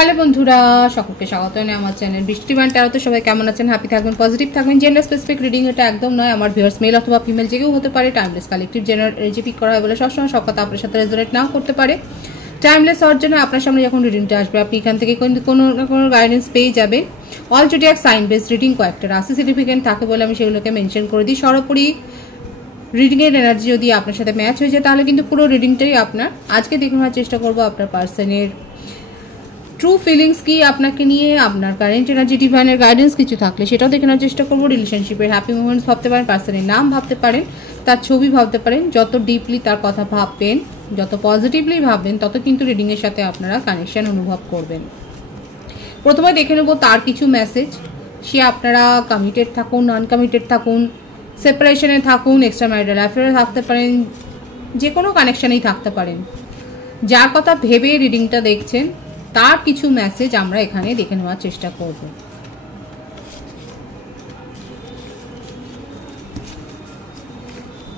Hello বন্ধুরা, সকলকে স্বাগত জানাই আমার চ্যানেল বৃষ্টিবান ট্যারোতে। সবাই কেমন আছেন? হ্যাপি থাকবেন, পজিটিভ থাকবেন। জেন্ডার স্পেসিফিক রিডিং এটা একদম নয়। আমার ভিউয়ার্স মেল অথবা ফিমেল যে কেউ হতে পারে। Timeless collective general energy pick করা হয় বলে সবসময় সব কথা আপনার সাথে রেজোনেট নাও করতে পারে। টাইমলেস হওয়ার জন্য আপনার সামনে যখন রিডিংটা আসবে আপনি এখান থেকে কোনো না কোনো গাইডেন্স পেয়ে যাবেন। All zodiac sign base reading কয়েকটা রাশি সার্টিফিকেট থাকে বলে আমি সেগুলোকে মেনশন করে দিই। সর্বোপরি রিডিংয়ের এনার্জি যদি আপনার সাথে ম্যাচ হয়ে যায় তাহলে কিন্তু পুরো রিডিংটাই আপনার। আজকে দেখে নেওয়ার চেষ্টা করবো আপনার পার্সনের ট্রু ফিলিংস কি আপনাকে নিয়ে, আপনার কারেন্ট এনার্জি, ডিভাইনের গাইডেন্স কিছু থাকলে সেটাও দেখে নেওয়ার চেষ্টা করবো। রিলেশনশিপের হ্যাপি মোমেন্টস ভাবতে পারেন, পার্সনের নাম ভাবতে পারেন, তার ছবি ভাবতে পারেন। যত ডিপলি তার কথা ভাববেন, যত পজিটিভলি ভাববেন, তত কিন্তু রিডিংয়ের সাথে আপনারা কানেকশন অনুভব করবেন। প্রথমে দেখে নেব তার কিছু মেসেজ। সে আপনারা কমিটেড থাকুন, নন কমিটেড থাকুন, সেপারেশনে থাকুন, এক্সট্রা ম্যারিটাল অ্যাফেয়ারে থাকতে পারেন, যে কোনো কানেকশানেই থাকতে পারেন। যার কথা ভেবে রিডিংটা দেখছেন তার কিছু মেসেজ আমরা এখানে দেখে নেওয়ার চেষ্টা করব।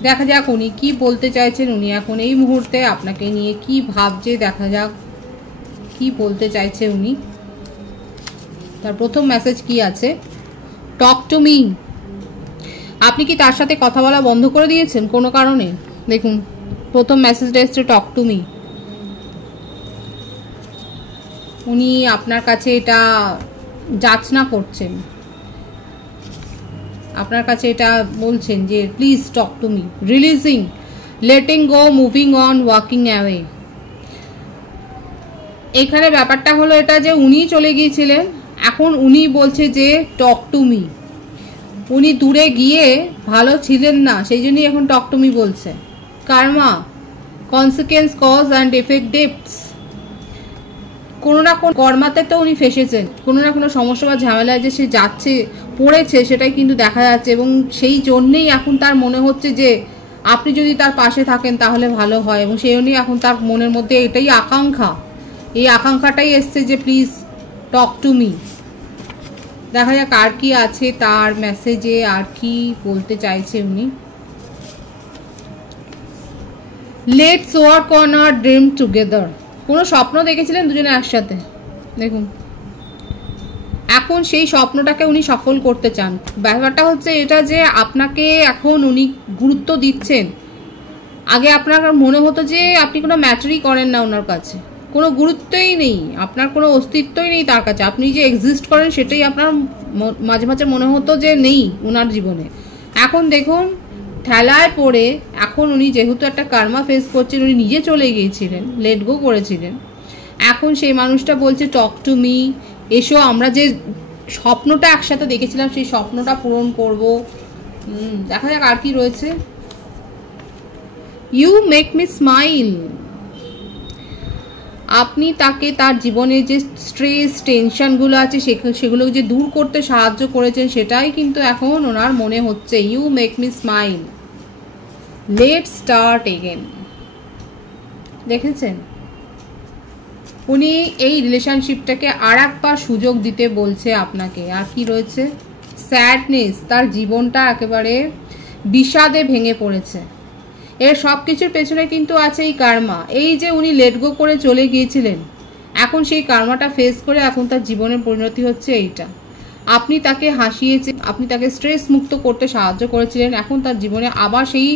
দেখা যাক উনি কি বলতে চাইছেন, উনি এখন এই মুহূর্তে আপনাকে নিয়ে কি ভাবছে। দেখা যাক কি বলতে চাইছে উনি। তার প্রথম মেসেজ কি আছে? Talk to me. আপনি কি তার সাথে কথা বলা বন্ধ করে দিয়েছেন কোনো কারণে? দেখুন প্রথম মেসেজটা এসছে টক টু মি। উনি আপনার কাছে এটা যাচনা করছেন, আপনার কাছে এটা বলছেন যে please talk to me. Releasing, letting go, moving on, walking away. এখানে ব্যাপারটা হলো এটা যে উনি চলে গিয়েছিলেন, এখন উনি বলছে যে টক টু মি। উনি দূরে গিয়ে ভালো ছিলেন না, সেই জন্যই এখন টক টু মি বলছে। Karma, consequence, cause and effect, ডেপথস। কোনো না কোনো কর্মাতে তো উনি ফেসেছেন, কোনো না কোনো সমস্যা বা ঝামেলায় যে সে যাচ্ছে পড়েছে সেটাই কিন্তু দেখা যাচ্ছে। এবং সেই জন্যেই এখন তার মনে হচ্ছে যে আপনি যদি তার পাশে থাকেন তাহলে ভালো হয়। এবং সেই জন্যই এখন তার মনের মধ্যে এটাই আকাঙ্ক্ষা, এই আকাঙ্ক্ষাটাই এসছে যে প্লিজ টক টু মি। দেখা যাক আর কি আছে তার মেসেজে, আর কি বলতে চাইছে উনি। Let's work on our dream together. কোনো স্বপ্ন দেখেছিলেন দুজনে একসাথে, দেখুন এখন সেই স্বপ্নটাকে উনি সফল করতে চান। ব্যাপারটা হচ্ছে এটা যে আপনাকে এখন উনি গুরুত্ব দিচ্ছেন। আগে আপনার মনে হতো যে আপনি কোনো ম্যাটারই করেন না ওনার কাছে, কোনো গুরুত্বই নেই, আপনার কোনো অস্তিত্বই নেই তার কাছে। আপনি যে এক্সিস্ট করেন সেটাই আপনার মাঝে মাঝে মনে হতো যে নেই ওনার জীবনে। এখন দেখুন ঠেলায় পড়ে এখন উনি যেহেতু একটা কার্মা ফেস করছেন, উনি নিজে চলে গিয়েছিলেন, লেট গো করেছিলেন। এখন সেই মানুষটা বলছে টক টু মি, এসো আমরা যে স্বপ্নটা একসাথে দেখেছিলাম সেই স্বপ্নটা পূরণ করব। দেখা যাক আর কি রয়েছে। You make me smile. আপনি তাকে তার জীবনে যে স্ট্রেস টেনশনগুলো আছে সেগুলো যে দূর করতে সাহায্য করেছেন সেটাই কিন্তু এখন ওনার মনে হচ্ছে। You make me smile, let's start again. দেখেছেন উনি এই রিলেশনশিপটাকে আর একবার সুযোগ দিতে বলছে আপনাকে। আর কি রয়েছে? স্যাডনেস, তার জীবনটা একেবারে বিষাদে ভেঙে পড়েছে। এর সব কিছুর পেছনে কিন্তু আছে এই কার্মা। এই যে উনি লেট গো করে চলে গিয়েছিলেন, এখন সেই কার্মাটা ফেস করে এখন তার জীবনের পরিণতি হচ্ছে এইটা। আপনি তাকে হাসিয়েছেন, আপনি তাকে স্ট্রেস মুক্ত করতে সাহায্য করেছিলেন, এখন তার জীবনে আবার সেই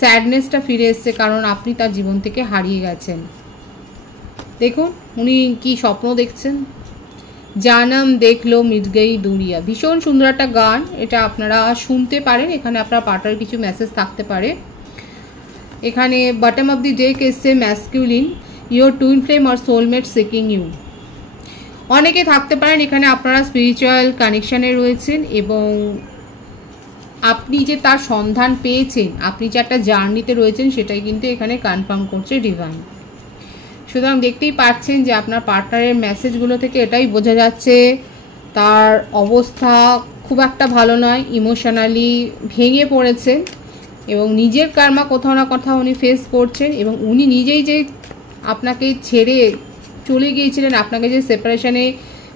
স্যাডনেসটা ফিরে এসছে, কারণ আপনি তার জীবন থেকে হারিয়ে গেছেন। দেখুন উনি কি স্বপ্ন দেখছেন। জানাম দেখলো মিট গই দুনিয়া, ভীষণ সুন্দর একটা গান, এটা আপনারা শুনতে পারেন। এখানে আপনার পার্টনার কিছু মেসেজ থাকতে পারে। এখানে বটম অফ দি ডেক এসছে ম্যাসকিউলিন, ইউর টুইন ফ্লেম আর সোলমেট সিকিং ইউ। অনেকে থাকতে পারেন এখানে আপনারা স্পিরিচুয়াল কানেকশানে রয়েছেন এবং আপনি যে তার সন্ধান পেয়েছেন, আপনি যে একটা জার্নিতে রয়েছেন সেটাই কিন্তু এখানে কনফার্ম করছে ডিভাইন। সুতরাং দেখতেই পাচ্ছেন যে আপনার পার্টনারের মেসেজগুলো থেকে এটাই বোঝা যাচ্ছে তার অবস্থা খুব একটা ভালো নয়, ইমোশনালি ভেঙে পড়েছেন এবং নিজের কার্মা কোথাও না কোথাও উনি ফেস করছেন। এবং উনি নিজেই যে আপনাকে ছেড়ে চলে গিয়েছিলেন, আপনাকে যে সেপারেশনে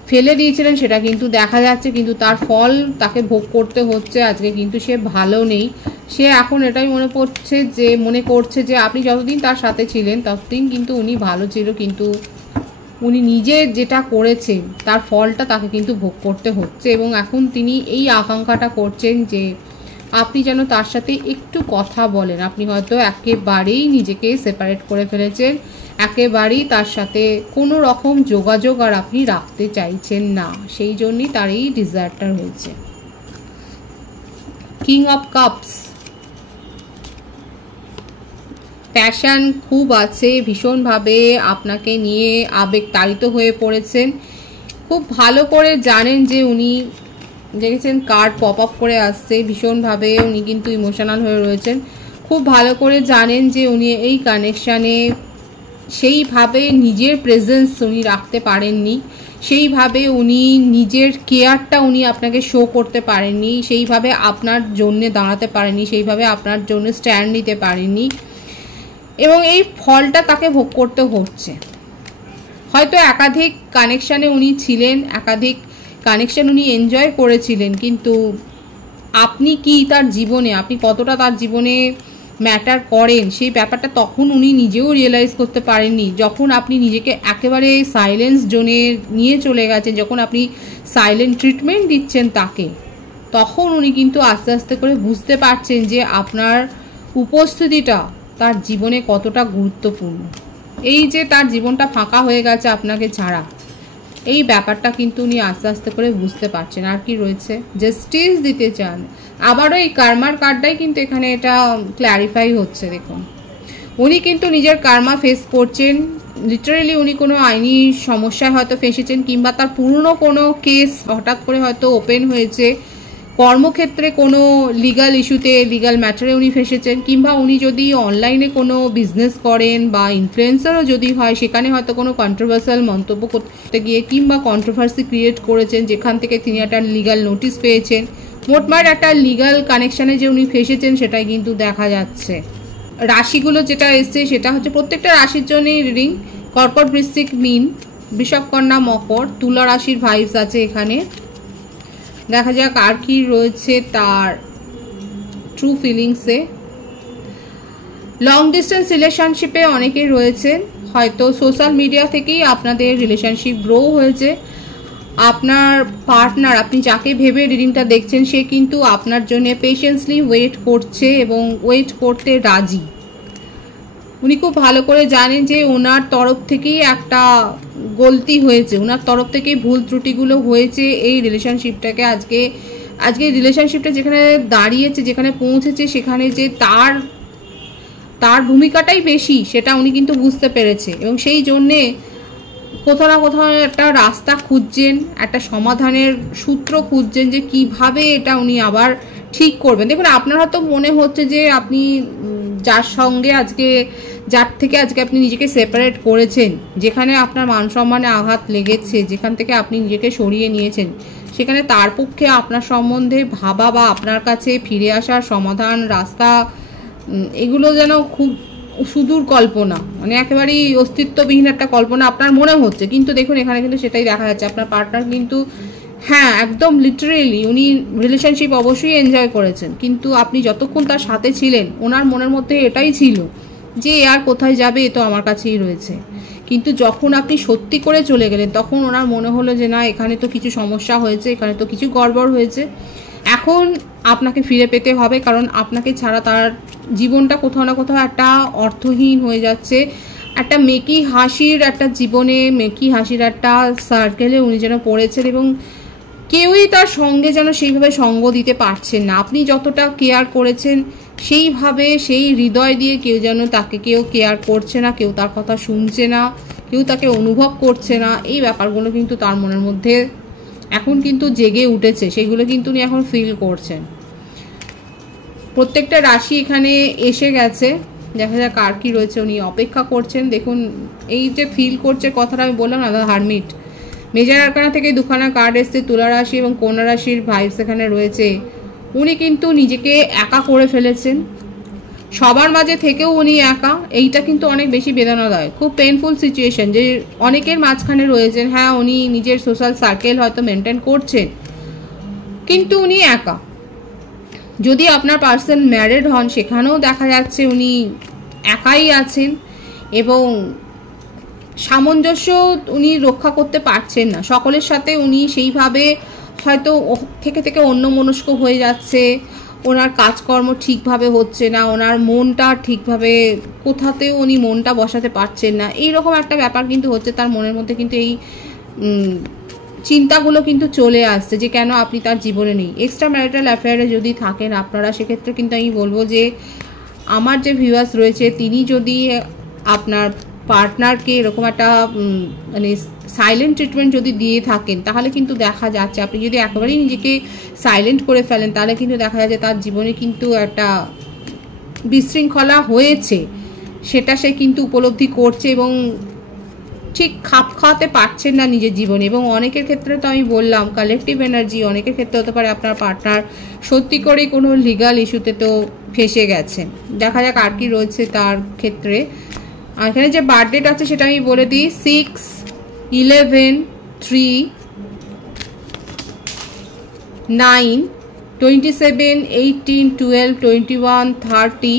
ফেলে দিয়েছিলেন সেটা কিন্তু দেখা যাচ্ছে, কিন্তু তার ফল তাকে ভোগ করতে হচ্ছে। আজকে কিন্তু সে ভালো নেই, সে এখন এটাই মনে করছে যে আপনি যতদিন তার সাথে ছিলেন ততদিন কিন্তু উনি ভালো ছিল, কিন্তু উনি নিজে যেটা করেছেন তার ফলটা তাকে কিন্তু ভোগ করতে হচ্ছে, এবং এখন তিনি এই আকাঙ্ক্ষাটা করছেন যে আপনি যেন তার সাথে একটু কথা বলেন। আপনি হয়তো একেবারেই নিজেকে সেপারেট করে ফেলেছেন, একেবারেই তার সাথে কোনো রকম যোগাযোগ আর আপনি রাখতে চাইছেন না, সেই জন্যই তার এই ডিজায়ারটা রয়েছে। কিং অফ কাপস, প্যাশন খুব আছে, ভীষণভাবে আপনাকে নিয়ে আবেগ তাড়িত হয়ে পড়েছেন, খুব ভালো করে জানেন যে উনি দেখেছেন কার্ড পপ আপ করে আসছে, ভীষণভাবে উনি কিন্তু ইমোশনাল হয়ে রয়েছেন, খুব ভালো করে জানেন যে উনি এই কানেকশানে সেইভাবে নিজের প্রেজেন্স উনি রাখতে পারেননি, সেইভাবে উনি নিজের কেয়ারটা উনি আপনাকে শো করতে পারেননি, সেইভাবে আপনার জন্যে দাঁড়াতে পারেননি, সেইভাবে আপনার জন্য স্ট্যান্ড নিতে পারেননি, এবং এই ফলটা তাকে ভোগ করতে হচ্ছে। হয়তো একাধিক কানেকশানে উনি ছিলেন, একাধিক কানেকশান উনি এনজয় করেছিলেন, কিন্তু আপনি কি তার জীবনে, আপনি কতটা তার জীবনে ম্যাটার করেন সেই ব্যাপারটা তখন উনি নিজেও রিয়েলাইজ করতে পারেননি। যখন আপনি নিজেকে একেবারে সাইলেন্স জোনে নিয়ে চলে গেছেন, যখন আপনি সাইলেন্ট ট্রিটমেন্ট দিচ্ছেন তাকে, তখন উনি কিন্তু আস্তে আস্তে করে বুঝতে পারছেন যে আপনার উপস্থিতিটা তার জীবনে কতটা গুরুত্বপূর্ণ। এই যে তার জীবনটা ফাঁকা হয়ে গেছে আপনাকে ছাড়া, এই ব্যাপারটা কিন্তু উনি আস্তে আস্তে করে বুঝতে পারছেন। আর কি রয়েছে, জাস্টিস দিতে চান, আবারও এই কার্মার কার্ডটাই কিন্তু এখানে এটা ক্ল্যারিফাই হচ্ছে। দেখুন উনি কিন্তু নিজের কার্মা ফেস করছেন, লিটারেলি উনি কোনো আইনি সমস্যায় হয়তো ফেসেছেন, কিংবা তার পুরনো কোনো কেস হঠাৎ করে হয়তো ওপেন হয়েছে, কর্মক্ষেত্রে কোনো লিগাল ইস্যুতে, লিগাল ম্যাটারে উনি ফেসেছেন, কিংবা উনি যদি অনলাইনে কোনো বিজনেস করেন বা ইনফ্লুয়েন্সারও যদি হয়, সেখানে হয়তো কোনো কন্ট্রোভার্সিয়াল মন্তব্য করতে গিয়ে কিংবা কন্ট্রোভার্সি ক্রিয়েট করেছেন, যেখান থেকে তিনি একটা লিগাল নোটিশ পেয়েছেন। মোটমাট একটা লিগাল কানেকশানে যে উনি ফেসেছেন সেটাই কিন্তু দেখা যাচ্ছে। রাশিগুলো যেটা এসছে সেটা হচ্ছে প্রত্যেকটা রাশির জন্যই রিডিং, কর্কট, বৃশ্চিক, মীন, বৃষভ, কন্যা, মকর, তুলা রাশির ভাইবস আছে এখানে। দেখা যাক আর কি রয়েছে তার ট্রু ফিলিংসে। লং ডিস্টেন্স রিলেশনশিপে অনেকেই রয়েছেন, হয়তো সোশ্যাল মিডিয়া থেকেই আপনাদের রিলেশনশিপ গ্রো হয়েছে। আপনার পার্টনার, আপনি যাকে ভেবে রিডিংটা দেখছেন, সে কিন্তু আপনার জন্য পেশেন্সলি ওয়েট করছে এবং ওয়েট করতে রাজি। উনি খুব ভালো করে জানেন যে ওনার তরফ থেকেই একটা গলতি হয়েছে, ওনার তরফ থেকেই ভুল ত্রুটিগুলো হয়েছে এই রিলেশনশিপটাকে আজকে রিলেশনশিপটা যেখানে দাঁড়িয়েছে, যেখানে পৌঁছেছে, সেখানে যে তার ভূমিকাটাই বেশি সেটা উনি কিন্তু বুঝতে পেরেছে, এবং সেই জন্যে কোথাও না কোথাও একটা রাস্তা খুঁজছেন, একটা সমাধানের সূত্র খুঁজছেন যে কিভাবে এটা উনি আবার ঠিক করবেন। দেখুন আপনার হয়তো মনে হচ্ছে যে আপনি যার থেকে আজকে আপনি নিজেকে সেপারেট করেছেন, যেখানে আপনার মান সম্মানে আঘাত লেগেছে, যেখান থেকে আপনি নিজেকে সরিয়ে নিয়েছেন, সেখানে তার পক্ষে আপনার সম্বন্ধে ভাবা বা আপনার কাছে ফিরে আসার সমাধান রাস্তা, এগুলো যেন খুব সুদূর কল্পনা, মানে একেবারেই অস্তিত্ববিহীন একটা কল্পনা আপনার মনে হচ্ছে। কিন্তু দেখুন এখানে কিন্তু সেটাই দেখা যাচ্ছে, আপনার পার্টনার কিন্তু হ্যাঁ একদম লিটারেলি উনি রিলেশনশিপ অবশ্যই এনজয় করেছেন, কিন্তু আপনি যতক্ষণ তার সাথে ছিলেন ওনার মনের মধ্যে এটাই ছিল যে আর কোথায় যাবে, এ তো আমার কাছেই রয়েছে। কিন্তু যখন আপনি সত্যি করে চলে গেলেন, তখন ওনার মনে হলো যে না, এখানে তো কিছু সমস্যা হয়েছে, এখানে তো কিছু গড়বড় হয়েছে, এখন আপনাকে ফিরে পেতে হবে, কারণ আপনাকে ছাড়া তার জীবনটা কোথাও না কোথাও একটা অর্থহীন হয়ে যাচ্ছে। একটা মেকি হাসির একটা জীবনে, মেকি হাসির একটা সার্কেলে উনি যেন পড়েছেন, এবং কেউই তার সঙ্গে যেন সেইভাবে সঙ্গ দিতে পারছেন না। আপনি যতটা কেয়ার করেছেন সেইভাবে, সেই হৃদয় দিয়ে তাকে কেউ কেয়ার করছে না, কেউ তার কথা শুনছে না, কেউ তাকে অনুভব করছে না। এই ব্যাপারগুলো কিন্তু তার মনের মধ্যে এখন কিন্তু জেগে উঠেছে, সেগুলো কিন্তু উনি এখন ফিল করছেন। প্রত্যেকটা রাশি এখানে এসে গেছে, দেখা যাক আর কি রয়েছে। উনি অপেক্ষা করছেন। দেখুন এই যে ফিল করছে কথাটা আমি বললাম না, হারমিট, মেজর আরকানা থেকে দুখানা কার্ড এসছে, তুলা রাশি এবং কন্যা রাশির ভাইবস এখানে রয়েছে। উনি কিন্তু নিজেকে একা করে ফেলেছেন, সবার মাঝে থেকেও উনি একা। এইটা কিন্তু অনেক বেশি বেদনাদায়ক, খুব পেইনফুল সিচুয়েশন যে অনেকের মাঝখানে রয়েছেন। হ্যাঁ উনি নিজের সোশ্যাল সার্কেল হয়তো মেনটেন করছেন, কিন্তু উনি একা। যদি আপনার পার্সন ম্যারিড হন, সেখানেও দেখা যাচ্ছে উনি একাই আছেন, এবং সামঞ্জস্য উনি রক্ষা করতে পারছেন না, সকলের সাথে উনি সেইভাবে হয়তো থেকে থেকে অন্যমনস্ক হয়ে যাচ্ছে, ওনার কাজকর্ম ঠিকভাবে হচ্ছে না, ওনার মনটা ঠিকভাবে কোথাতেও উনি মনটা বসাতে পারছেন না, এইরকম একটা ব্যাপার কিন্তু হচ্ছে। তার মনের মধ্যে কিন্তু এই চিন্তাগুলো কিন্তু চলে আসছে যে কেন আপনি তার জীবনে নেই। এক্সট্রা ম্যারিটাল অ্যাফেয়ারে যদি থাকেন আপনারা, সেক্ষেত্রে কিন্তু আমি বলবো যে আমার যে ভিউয়ার্স রয়েছে তিনি যদি আপনার পার্টনারকে এরকম একটা মানে সাইলেন্ট ট্রিটমেন্ট যদি দিয়ে থাকেন, তাহলে কিন্তু দেখা যাচ্ছে আপনি যদি একেবারেই নিজেকে সাইলেন্ট করে ফেলেন, তাহলে কিন্তু দেখা যাচ্ছে তার জীবনে কিন্তু একটা বিশৃঙ্খলা হয়েছে, সেটা সে কিন্তু উপলব্ধি করছে এবং ঠিক খাপ খাওয়াতে পারছেন না নিজের জীবনে। এবং অনেকের ক্ষেত্রে তো আমি বললাম কালেকটিভ এনার্জি, অনেকের ক্ষেত্রে হতে পারে আপনার পার্টনার সত্যি করে কোনো লিগাল ইস্যুতে তো ফেসে গেছেন। দেখা যাক আর কি রয়েছে তার ক্ষেত্রে। আর এখানে যে বার্থ ডেট আছে সেটা আমি বলে দিই, 6, 11, 3, 9, 27, 18, 12, 21, 30,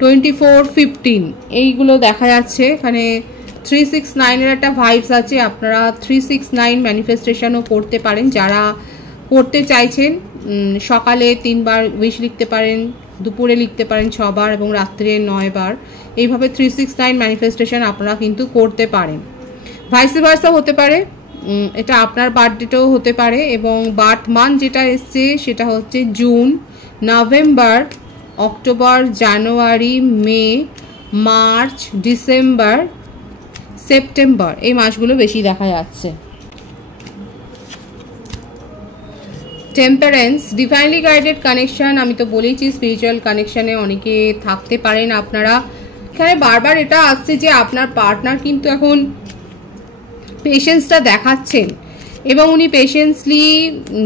24, 15 এইগুলো দেখা যাচ্ছে। এখানে 369-এর একটা ভাইবস আছে, আপনারা 369 ম্যানিফেস্টেশনও করতে পারেন। যারা করতে চাইছেন সকালে 3 বার উইশ লিখতে পারেন, দুপুরে লিখতে পারেন 6 বার এবং রাত্রে 9 বার। এইভাবে 369 ম্যানিফেস্টেশন আপনারা কিন্তু করতে পারেন। ভাইস ভার্সা হতে পারে, এটা আপনার বার্থডেটাও হতে পারে। এবং বার্থ মান্থ যেটা এসছে সেটা হচ্ছে জুন, নভেম্বর, অক্টোবর, জানুয়ারি, মে, মার্চ, ডিসেম্বর, সেপ্টেম্বর, এই মাসগুলো বেশি দেখা যাচ্ছে। টেম্পারেন্স, ডিভাইনলি গাইডেড কানেকশন, আমি তো বলেইছি স্পিরিচুয়াল কানেকশনে অনেকে থাকতে পারেন আপনারা। এখানে বারবার এটা আসছে যে আপনার পার্টনার কিন্তু এখন পেশেন্সটা দেখাচ্ছেন এবং উনি পেশেন্সলি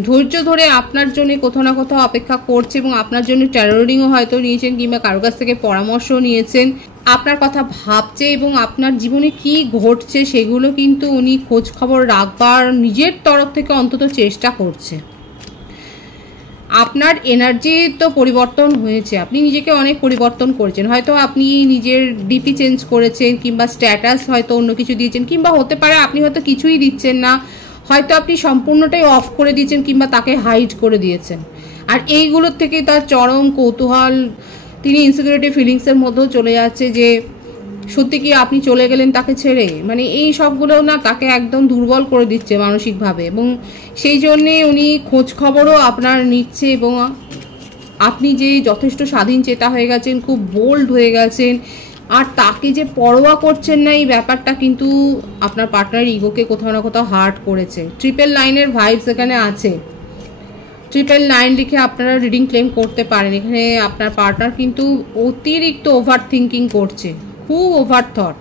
ধৈর্য ধরে আপনার জন্য কোথাও না কোথাও অপেক্ষা করছে এবং আপনার জন্য ট্যারোরিংও হয়তো নিয়েছেন কিংবা কারো কাছ থেকে পরামর্শ নিয়েছেন, আপনার কথা ভাবছে এবং আপনার জীবনে কি ঘটছে সেগুলো কিন্তু উনি খোঁজ খবর রাখবার নিজের তরফ থেকে অন্তত চেষ্টা করছে। আপনার এনার্জি তো পরিবর্তন হয়েছে, আপনি নিজেকে অনেক পরিবর্তন করেছেন, হয়তো আপনি নিজের ডিপি চেঞ্জ করেছেন কিংবা স্ট্যাটাস হয়তো অন্য কিছু দিয়েছেন, কিংবা হতে পারে আপনি হয়তো কিছুই দিচ্ছেন না, হয়তো আপনি সম্পূর্ণটাই অফ করে দিয়েছেন কিংবা তাকে হাইড করে দিয়েছেন। আর এইগুলোর থেকে তার চরম কৌতূহল, তিনি ইনসিকিউরিটি ফিলিংসের মধ্যেও চলে যাচ্ছে যে সত্যি কি আপনি চলে গেলেন তাকে ছেড়ে, মানে এই সবগুলো না তাকে একদম দুর্বল করে দিচ্ছে মানসিকভাবে। এবং সেই জন্যে উনি খোঁজ খবরও আপনার নিচ্ছে এবং আপনি যে যথেষ্ট স্বাধীন চেতা হয়ে গেছেন, খুব বোল্ড হয়ে গেছেন, আর তাকে যে পরোয়া করছেন না, এই ব্যাপারটা কিন্তু আপনার পার্টনার ইগোকে কোথাও না কোথাও হার্ট করেছে। 999-এর ভাইবস এখানে আছে, 999 লিখে আপনারা রিডিং ক্লেম করতে পারেন। এখানে আপনার পার্টনার কিন্তু অতিরিক্ত ওভার থিঙ্কিং করছে, খুব ওভার থট।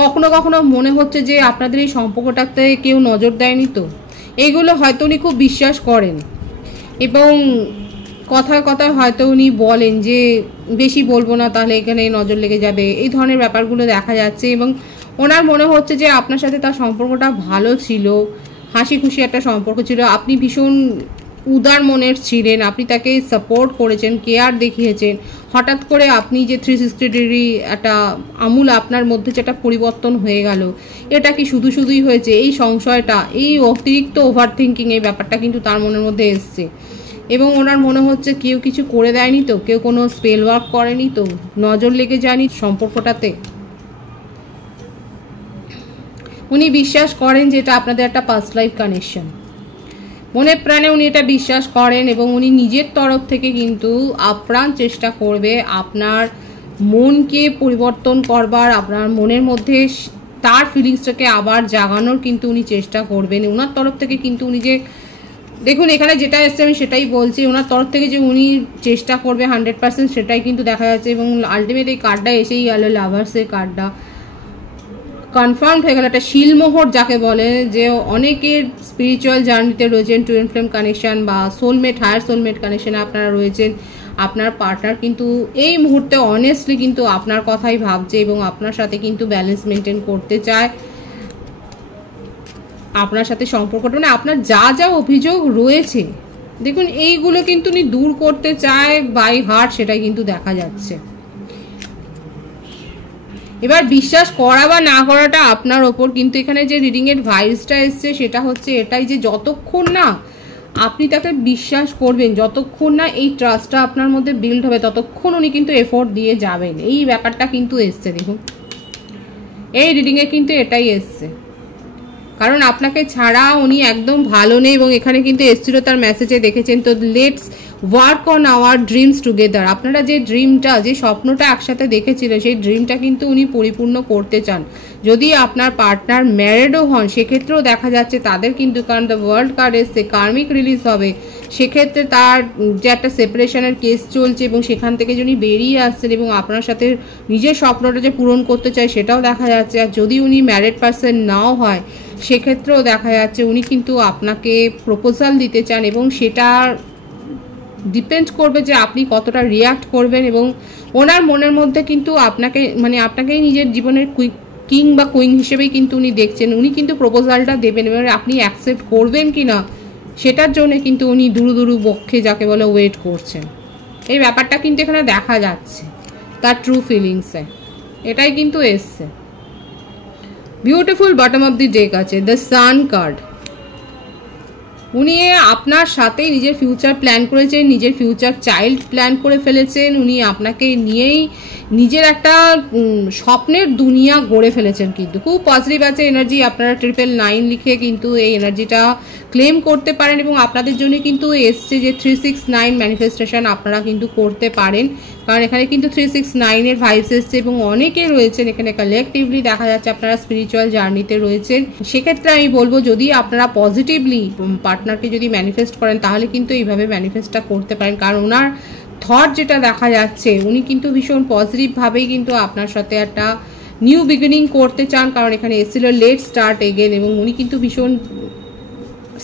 কখনো কখনো মনে হচ্ছে যে আপনাদের এই সম্পর্কটাতে কেউ নজর দেয়নি তো, এইগুলো হয়তো উনি খুব বিশ্বাস করেন এবং কথায় কথায় হয়তো উনি বলেন যে বেশি বলবো না তাহলে এখানে নজর লেগে যাবে, এই ধরনের ব্যাপারগুলো দেখা যাচ্ছে। এবং ওনার মনে হচ্ছে যে আপনার সাথে তার সম্পর্কটা ভালো ছিল, হাসি খুশি একটা সম্পর্ক ছিল, আপনি ভীষণ উদার মনের ছিলেন, আপনি তাকে সাপোর্ট করেছেন, কেয়ার দেখিয়েছেন। হঠাৎ করে আপনি যে 360 ডিগ্রি একটা আমূল আপনার মধ্যে যেটা পরিবর্তন হয়ে গেল, এটা কি শুধু শুধুই হয়েছে? এই সংশয়টা, এই অতিরিক্ত ওভার থিঙ্কিং, এই ব্যাপারটা কিন্তু তার মনের মধ্যে এসছে। এবং ওনার মনে হচ্ছে কেউ কিছু করে দেয়নি তো, কেউ কোনো স্পেল ওয়ার্ক করেনি তো, নজর লেগে যায়নি সম্পর্কটাতে। উনি বিশ্বাস করেন যে এটা আপনাদের একটা পাস্ট লাইফ কানেকশন, মনে প্রাণে উনি এটা বিশ্বাস করেন এবং উনি নিজের তরফ থেকে কিন্তু আপ্রাণ চেষ্টা করবে আপনার মনকে পরিবর্তন করবার, আপনার মনের মধ্যে তার ফিলিংসটাকে আবার জাগানোর কিন্তু উনি চেষ্টা করবেন। ওনার তরফ থেকে কিন্তু উনি যে, দেখুন এখানে যেটা এসছে আমি সেটাই বলছি, ওনার তরফ থেকে যে উনি চেষ্টা করবে 100% সেটাই কিন্তু দেখা যাচ্ছে। এবং আলটিমেট এই কার্ডটা এসেই গেল, লাভার্সের কার্ডটা কনফার্ম হয়ে গেল। একটা শিলমোহর যাকে বলে, যে অনেকের স্পিরিচুয়াল জার্নিতে রয়েছেন, টুইন ফ্লেম কানেকশন বা সোলমেট, হায়ার সোলমেট কানেকশনে আপনারা রয়েছেন। আপনার পার্টনার কিন্তু এই মুহূর্তে অনেস্টলি কিন্তু আপনার কথাই ভাবছে এবং আপনার সাথে কিন্তু ব্যালেন্স মেনটেন করতে চায়। আপনার সাথে সম্পর্কটা, মানে আপনার যা যা অভিযোগ রয়েছে দেখুন এইগুলো কিন্তু উনি দূর করতে চায় বাই হার্ট, সেটাই কিন্তু দেখা যাচ্ছে। এবার বিশ্বাস করা বা না করাটা আপনার ওপর, কিন্তু এখানে যে রিডিংয়ের ভাইবসটা এসছে সেটা হচ্ছে এটাই যে যতক্ষণ না আপনি তাকে বিশ্বাস করবেন, যতক্ষণ না এই ট্রাস্টটা আপনার মধ্যে বিল্ড হবে, ততক্ষণ উনি কিন্তু এফোর্ট দিয়ে যাবেন। এই ব্যাপারটা কিন্তু এসছে, দেখুন এই রিডিংয়ে কিন্তু এটাই এসছে, কারণ আপনাকে ছাড়া উনি একদম ভালো নেই। এবং এখানে কিন্তু এসছিল তার মেসেজে দেখেছেন, তো let's work on our dreams together. আপনারা যে ড্রিমটা, যে স্বপ্নটা একসাথে দেখেছিলেন, সেই ড্রিমটা কিন্তু উনি পরিপূর্ণ করতে চান। যদি আপনার পার্টনার ম্যারিডও হন সেক্ষেত্রেও দেখা যাচ্ছে তাদের কিন্তু, কারণ দ্য ওয়ার্ল্ড কার্ড এসছে, কার্মিক রিলিজ হবে, সেক্ষেত্রে তার যে একটা সেপারেশনের কেস চলছে এবং সেখান থেকে যিনি বেরিয়ে আসছেন এবং আপনার সাথে নিজের স্বপ্নটা যে পূরণ করতে চায় সেটাও দেখা যাচ্ছে। আর যদি উনি ম্যারিড পার্সন নাও হয় সেক্ষেত্রেও দেখা যাচ্ছে উনি কিন্তু আপনাকে প্রপোজাল দিতে চান, এবং সেটা ডিপেন্ড করবে যে আপনি কতটা রিয়াক্ট করবেন। এবং ওনার মনের মধ্যে কিন্তু আপনাকে, মানে আপনাকেই নিজের জীবনের কিং বা কুইন হিসেবেই কিন্তু উনি দেখছেন। উনি কিন্তু প্রপোজালটা দেবেন, এবার আপনি অ্যাকসেপ্ট করবেন কি না সেটার জন্য কিন্তু উনি দুরু বক্ষে যাকে বলে ওয়েট করছেন। এই ব্যাপারটা কিন্তু এখানে দেখা যাচ্ছে তার ট্রু ফিলিংসে, এটাই কিন্তু এসছে। Beautiful bottom of the day আছে দ্য সান কার্ড। উনি আপনার সাথেই নিজের ফিউচার প্ল্যান করেছেন, নিজের ফিউচার চাইল্ড প্ল্যান করে ফেলেছেন। উনি আপনাকে নিয়েই নিজের একটা স্বপ্নের দুনিয়া গড়ে ফেলেছেন। কিন্তু খুব পজিটিভ আছে এনার্জি। আপনারা 999 লিখে কিন্তু এই এনার্জিটা ক্লেম করতে পারেন, এবং আপনাদের জন্য কিন্তু এসছে যে 369 ম্যানিফেস্টেশন আপনারা কিন্তু করতে পারেন, কারণ এখানে কিন্তু 369-এর ভাইবস এসছে এবং অনেকে রয়েছেন এখানে কালেকটিভলি দেখা যাচ্ছে আপনারা স্পিরিচুয়াল জার্নিতে রয়েছেন। সেক্ষেত্রে আমি বলবো যদি আপনারা পজিটিভলি পার্টনারকে যদি ম্যানিফেস্ট করেন তাহলে কিন্তু এইভাবে ম্যানিফেস্টটা করতে পারেন, কারণ ওনার থট যেটা দেখা যাচ্ছে উনি কিন্তু ভীষণ পজিটিভভাবেই কিন্তু আপনার সাথে একটা নিউ বিগিনিং করতে চান, কারণ এখানে এসেছিল লেট স্টার্ট এগেন। এবং উনি কিন্তু ভীষণ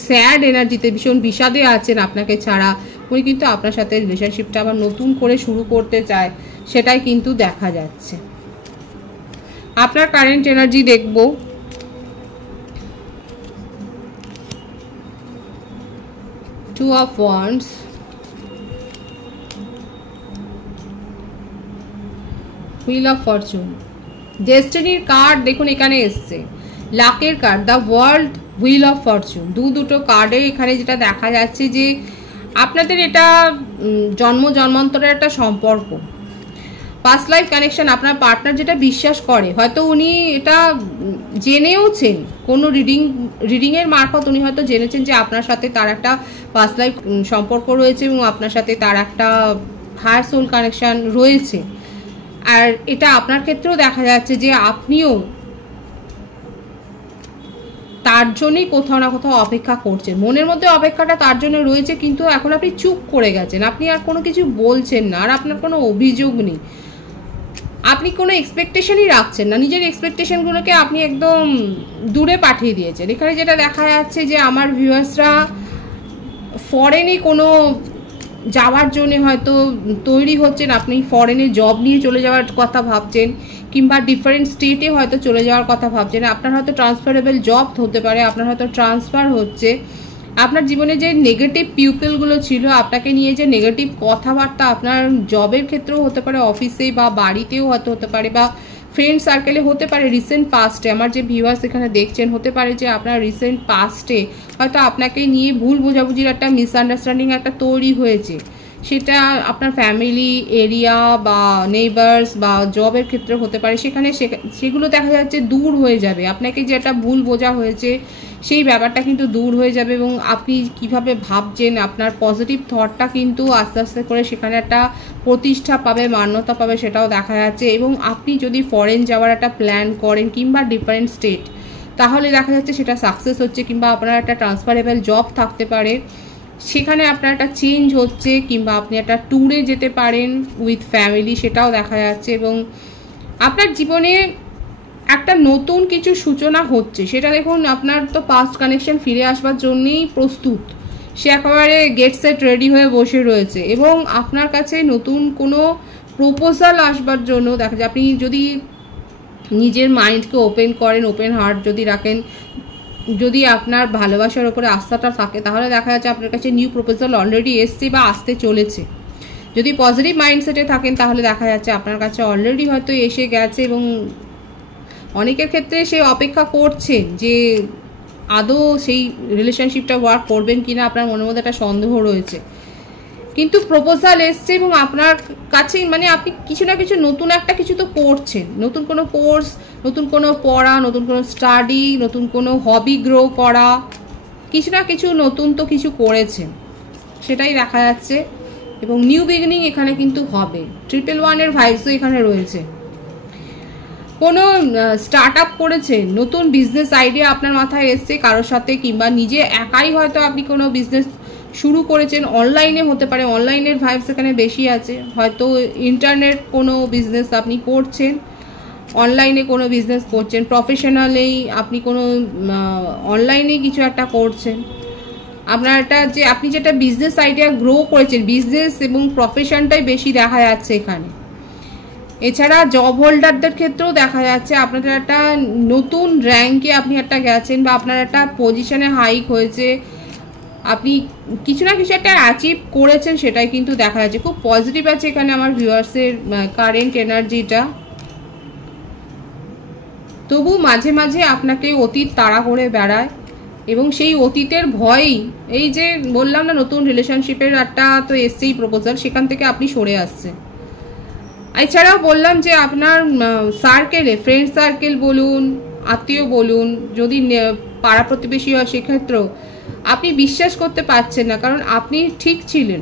স্যাড এনার্জিতে, ভীষণ বিষাদে আছেন আপনাকে ছাড়া। উনি কিন্তু আপনার সাথে রিলেশনশিপটা আবার নতুন করে শুরু করতে চায়, সেটাই কিন্তু দেখা যাচ্ছে। আপনার কারেন্ট এনার্জি দেখব। Two of wands, wheel of fortune, ডেস্টিনির কার্ড দেখুন এখানে এসছে, লাকের card, the world, wheel of fortune. দুটো কার্ডে এখানে যেটা দেখা যাচ্ছে যে আপনাদের এটা জন্মান্তরের একটা সম্পর্ক, পাস্ট লাইফ কানেকশন। আপনার পার্টনার যেটা বিশ্বাস করে, হয়তো উনি এটা জেনেওছেন কোনো রিডিংয়ের মারফত উনি হয়তো জেনেছেন যে আপনার সাথে তার একটা পাস্ট লাইফ সম্পর্ক রয়েছে এবং আপনার সাথে তার একটা হায়ার সোল কানেকশন রয়েছে। আর এটা আপনার ক্ষেত্রেও দেখা যাচ্ছে যে আপনিও তার জন্যই কোথাও না কোথাও অপেক্ষা করছেন, মনের মধ্যে অপেক্ষাটা তার জন্য রয়েছে, কিন্তু এখন আপনি চুপ করে গেছেন, আপনি আর কোনো কিছু বলছেন না, আর আপনার কোনো অভিযোগ নেই, আপনি কোনো এক্সপেকটেশনই রাখছেন না, নিজের এক্সপেকটেশনগুলোকে আপনি একদম দূরে পাঠিয়ে দিয়েছেন। এখানে যেটা দেখা যাচ্ছে যে আমার ভিউয়ার্সরা ফরেনে কোনো যাওয়ার জন্য হয়তো তৈরি হচ্ছেন, আপনি ফরেনে জব নিয়ে চলে যাওয়ার কথা ভাবছেন, কিংবা ডিফারেন্ট স্টেটে হয়তো চলে যাওয়ার কথা ভাবছেন। আপনার হয়তো ট্রান্সফারেবল জব হতে পারে, আপনার হয়তো ট্রান্সফার হচ্ছে। আপনার জীবনে যে নেগেটিভ পিপলগুলো ছিল, আপনাকে নিয়ে যে নেগেটিভ কথাবার্তা আপনার জবের ক্ষেত্রেও হতে পারে, অফিসে বা বাড়িতেও হয়তো হতে পারে, বা ফ্রেন্ড সার্কেলে হতে পারে, রিসেন্ট পাস্টে আমার যে ভিউয়ার্স এখানে দেখছেন, হতে পারে যে আপনার রিসেন্ট পাস্টে হয়তো আপনাকে নিয়ে ভুল বোঝাবুঝির একটা মিসআন্ডারস্ট্যান্ডিং একটা তৈরি হয়েছে, সেটা আপনার ফ্যামিলি এরিয়া বা নেইবার্স বা জবের ক্ষেত্রে হতে পারে। সেগুলো দেখা যাচ্ছে দূর হয়ে যাবে, আপনাকে যে একটা ভুল বোঝা হয়েছে সেই ব্যাপারটা কিন্তু দূর হয়ে যাবে, এবং আপনি কিভাবে ভাবছেন আপনার পজিটিভ থটটা কিন্তু আস্তে আস্তে করে সেখানে একটা প্রতিষ্ঠা পাবে, মান্যতা পাবে, সেটাও দেখা যাচ্ছে। এবং আপনি যদি ফরেন যাওয়ার একটা প্ল্যান করেন কিংবা ডিফারেন্ট স্টেট, তাহলে দেখা যাচ্ছে সেটা সাকসেস হচ্ছে, কিংবা আপনার একটা ট্রান্সফারেবল জব থাকতে পারে, সেখানে আপনার একটা চেঞ্জ হচ্ছে, কিংবা আপনি একটা ট্যুরে যেতে পারেন উইথ ফ্যামিলি, সেটাও দেখা যাচ্ছে। এবং আপনার জীবনে একটা নতুন কিছু সূচনা হচ্ছে, সেটা দেখুন আপনার তো পাস্ট কানেকশন ফিরে আসবার জন্যই প্রস্তুত, সে একেবারে গেট সেট রেডি হয়ে বসে রয়েছে, এবং আপনার কাছে নতুন কোনো প্রপোজাল আসবার জন্য দেখা যায়। আপনি যদি নিজের মাইন্ডকে ওপেন করেন, ওপেন হার্ট যদি রাখেন, যদি আপনার ভালোবাসার উপরে আস্থাটা থাকে, তাহলে দেখা যাচ্ছে আপনার কাছে নিউ প্রপোজাল অলরেডি এসছে বা আসতে চলেছে। যদি পজিটিভ মাইন্ডসেটে থাকেন তাহলে দেখা যাচ্ছে আপনার কাছে অলরেডি হয়তো এসে গেছে, এবং অনেকের ক্ষেত্রে সে অপেক্ষা করছেন যে আদৌ সেই রিলেশনশিপটা ওয়ার্ক করবেন কিনা, আপনার মনের মধ্যে একটা সন্দেহ রয়েছে, কিন্তু প্রপোজাল এসছে এবং আপনার কাছে মানে আপনি কিছু না কিছু নতুন একটা কিছু তো করছেন, নতুন কোনো কোর্স, নতুন কোনো পড়া, নতুন কোনো স্টাডি, নতুন কোনো হবি গ্রো করা, কিছু না কিছু নতুন তো কিছু করেছেন, সেটাই দেখা যাচ্ছে। এবং নিউ বিগিনিং এখানে কিন্তু হবে। 111-এর ভাইবসও এখানে রয়েছে। কোনো স্টার্ট আপ করেছেন, নতুন বিজনেস আইডিয়া আপনার মাথায় এসছে কারোর সাথে, কিংবা নিজে একাই হয়তো আপনি কোনো বিজনেস শুরু করেছেন, অনলাইনে হতে পারে, অনলাইনের ভাইবস এখানে বেশি আছে, হয়তো ইন্টারনেট কোনো বিজনেস আপনি করছেন, অনলাইনে কোনো বিজনেস করছেন, প্রফেশনালেই আপনি কোনো অনলাইনে কিছু একটা করছেন, আপনার একটা যে আপনি যেটা বিজনেস আইডিয়া গ্রো করেছেন, বিজনেস এবং প্রফেশনটাই বেশি দেখা যাচ্ছে এখানে। এছাড়া জব হোল্ডারদের ক্ষেত্রেও দেখা যাচ্ছে আপনাদের একটা নতুন র্যাঙ্কে আপনি একটা গেছেন, বা আপনার একটা পজিশনে হাইক হয়েছে, আপনি কিছু না কিছু একটা অ্যাচিভ করেছেন, সেটাই কিন্তু দেখা যাচ্ছে। খুব পজিটিভ আছে এখানে আমার ভিউয়ার্সের কারেন্ট এনার্জিটা। তবু মাঝে মাঝে আপনাকে অতীত তাড়া করে বেড়ায়, এবং সেই অতীতের ভয়ই, এই যে বললাম না নতুন রিলেশনশিপের একটা তো এসছেই প্রপোজাল, সেখান থেকে আপনি সরে আসছেন। এছাড়াও বললাম যে আপনার সার্কেলে, ফ্রেন্ড সার্কেল বলুন, আত্মীয় বলুন, যদি পাড়া প্রতিবেশী হয়, সেক্ষেত্রেও আপনি বিশ্বাস করতে পারছেন না, কারণ আপনি ঠিক ছিলেন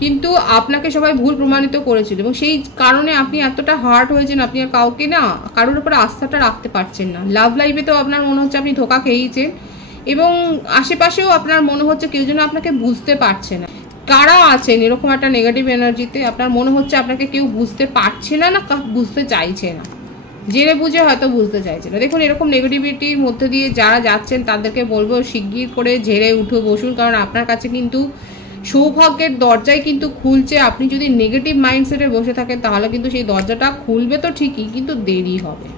কিন্তু আপনাকে সবাই ভুল প্রমাণিত করেছিল, এবং সেই কারণে আপনি এতটা হার্ট হয়েছেন, আপনি আর কাউকে না, কারোর উপর আস্থাটা রাখতে পারছেন না। লাভ লাইফে তো আপনার মনে হচ্ছে আপনি ধোকা খেয়েছেন, এবং আশেপাশেও আপনার মনে হচ্ছে কেউ যেন আপনাকে বুঝতে পারছে না। কারা আছেন এরকম একটা নেগেটিভ এনার্জিতে, আপনার মনে হচ্ছে আপনাকে কেউ বুঝতে পারছে না, না বুঝতে চাইছে না, জেনে বুঝে হয়তো বুঝতে চাইছে না। দেখুন, এরকম নেগেটিভিটির মধ্যে দিয়ে যারা যাচ্ছেন তাদেরকে বলবো শিগগির করে ঝেড়ে উঠে বসুন, কারণ আপনার কাছে কিন্তু সৌভাগ্যের দরজাই কিন্তু খুলছে। আপনি যদি নেগেটিভ মাইন্ডসেটে বসে থাকেন তাহলে কিন্তু সেই দরজাটা খুলবে তো ঠিকই, কিন্তু দেরি হবে।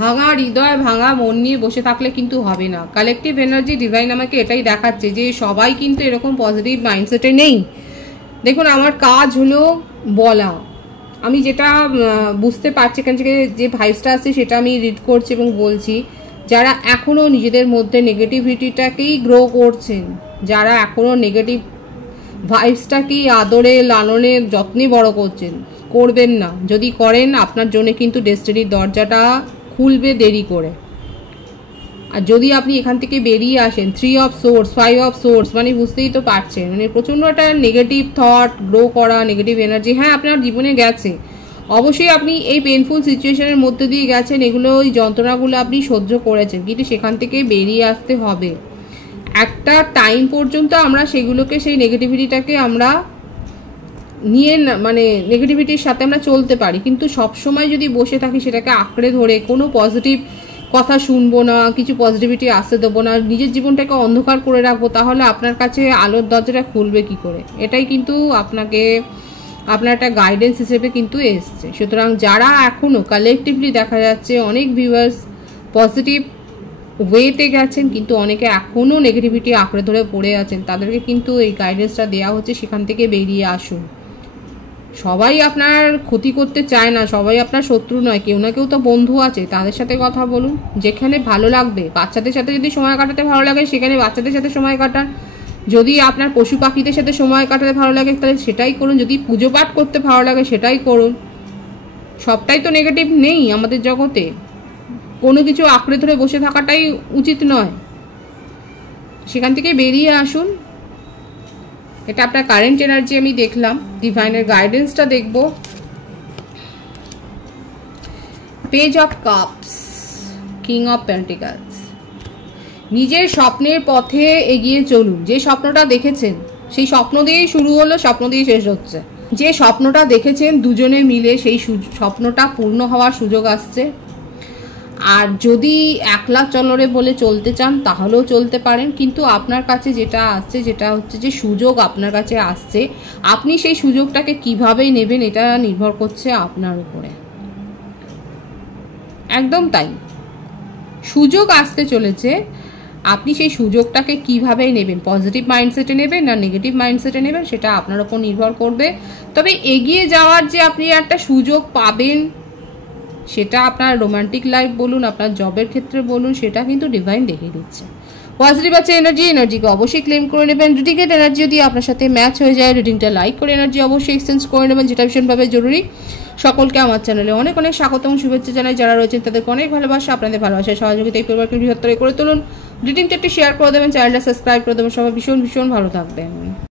ভাঙা হৃদয়, ভাঙা মন নিয়ে বসে থাকলে কিন্তু হবে না। কালেকটিভ এনার্জি ডিভাইন আমাকে এটাই দেখাচ্ছে যে সবাই কিন্তু এরকম পজিটিভ মাইন্ডসেটে নেই। দেখুন, আমার কাজ হলো বলা, আমি যেটা বুঝতে পারছি এখান থেকে যে ভাইবসটা আছে সেটা আমি রিড করছি এবং বলছি। যারা এখনও নিজেদের মধ্যে নেগেটিভিটিটাকেই গ্রো করছেন, যারা এখনও নেগেটিভ ভাইবসটাকেই আদরে লালনে যত্নে বড় করবেন না। যদি করেন আপনার জন্য কিন্তু ডেস্টিনির দরজাটা খুলবে দেরি করে। আর যদি আপনি এখান থেকে বেরিয়ে আসেন 3 অফ সোর্স, 5 অফ সোর্স, মানে বুঝতেই তো পারছেন, মানে প্রচণ্ড একটা নেগেটিভ থট গ্রো করা, নেগেটিভ এনার্জি হ্যাঁ আপনার জীবনে গেছে। অবশ্যই আপনি এই পেনফুল সিচুয়েশনের মধ্যে দিয়ে গেছেন, এগুলো ওই যন্ত্রণাগুলো আপনি সহ্য করেছেন, কিন্তু সেখান থেকে বেরিয়ে আসতে হবে। একটা টাইম পর্যন্ত আমরা সেগুলোকে, সেই নেগেটিভিটিটাকে আমরা নিয়ে, মানে নেগেটিভিটির সাথে আমরা চলতে পারি, কিন্তু সবসময় যদি বসে থাকি সেটাকে আঁকড়ে ধরে কোনো পজিটিভ কথা শুনবো না, কিছু পজিটিভিটি আসতে দেবো না, নিজের জীবনটাকে অন্ধকার করে রাখবো, তাহলে আপনার কাছে আলোর দরজাটা খুলবে কি করে? এটাই কিন্তু আপনাকে, আপনার একটা গাইডেন্স হিসেবে কিন্তু এসছে। সুতরাং যারা এখনও কালেকটিভলি দেখা যাচ্ছে অনেক ভিউয়ার্স পজিটিভ ওয়েতে গেছেন, কিন্তু অনেকে এখনও নেগেটিভিটি আঁকড়ে ধরে পড়ে আছেন, তাদেরকে কিন্তু এই গাইডেন্সটা দেওয়া হচ্ছে, সেখান থেকে বেরিয়ে আসুন। সবাই আপনার ক্ষতি করতে চায় না, সবাই আপনার শত্রু নয়, কেউ না কেউ তো বন্ধু আছে, তাদের সাথে কথা বলুন, যেখানে ভালো লাগবে। বাচ্চাদের সাথে যদি সময় কাটাতে ভালো লাগে সেখানে বাচ্চাদের সাথে সময় কাটান, যদি আপনার পশু পাখিদের সাথে সময় কাটাতে ভালো লাগে তাহলে সেটাই করুন, যদি পুজো পাঠ করতে ভালো লাগে সেটাই করুন। সবটাই তো নেগেটিভ নেই আমাদের জগতে, কোনো কিছু আঁকড়ে ধরে বসে থাকাটাই উচিত নয়, সেখান থেকে বেরিয়ে আসুন। এটা আপনার কারেন্ট এনার্জি আমি দেখলাম। ডিভাইনের গাইডেন্সটা দেখব। Page of cups, king of pentacles. নিজের স্বপ্নের পথে এগিয়ে চলুন। যে স্বপ্নটা দেখেছেন সেই স্বপ্ন দিয়েই শুরু হলো, স্বপ্ন দিয়ে শেষ হচ্ছে। যে স্বপ্নটা দেখেছেন দুজনে মিলে সেই স্বপ্নটা পূর্ণ হওয়ার সুযোগ আসছে। আর যদি একলা চলরে বলে চলতে চান তাহলেও চলতে পারেন, কিন্তু আপনার কাছে যেটা আসছে, যেটা হচ্ছে যে সুযোগ আপনার কাছে আসছে, আপনি সেই সুযোগটাকে কিভাবে নেবেন এটা নির্ভর করছে আপনার উপরে। একদম তাই, সুযোগ আসতে চলেছে। আপনি সেই সুযোগটাকে কিভাবে নেবেন, পজিটিভ মাইন্ডসেটে নেবেন না নেগেটিভ মাইন্ডসেটে নেবেন, সেটা আপনার উপর নির্ভর করবে। তবে এগিয়ে যাওয়ার যে আপনি একটা সুযোগ পাবেন, সেটা আপনার রোমান্টিক লাইফ বলুন, আপনার জবের ক্ষেত্রে বলুন, সেটা কিন্তু ডিভাইন দেখিয়ে দিচ্ছে। পজিটিভ আছে এনার্জিকে অবশ্যই ক্লেম করে নেবেন। রিডিংয়ের এনার্জি যদি আপনার সাথে ম্যাচ হয়ে যায়, রিডিংটা লাইক করে এনার্জি অবশ্যই এক্সচেঞ্জ করে নেবেন, যেটা ভীষণভাবে জরুরি। সকলকে আমার চ্যানেলে অনেক অনেক স্বাগত এবং শুভেচ্ছা জানাই। যারা রয়েছেন তাদেরকে অনেক ভালোবাসা, আপনাদের ভালোবাসার সহযোগিতা এই পরিবারকে বৃহত্তর করে তুলুন। রিডিংটা একটু শেয়ার করে দেবেন, চ্যানেলটা সাবস্ক্রাইব করে দেবেন। সবাই ভীষণ ভীষণ ভালো থাকবেন।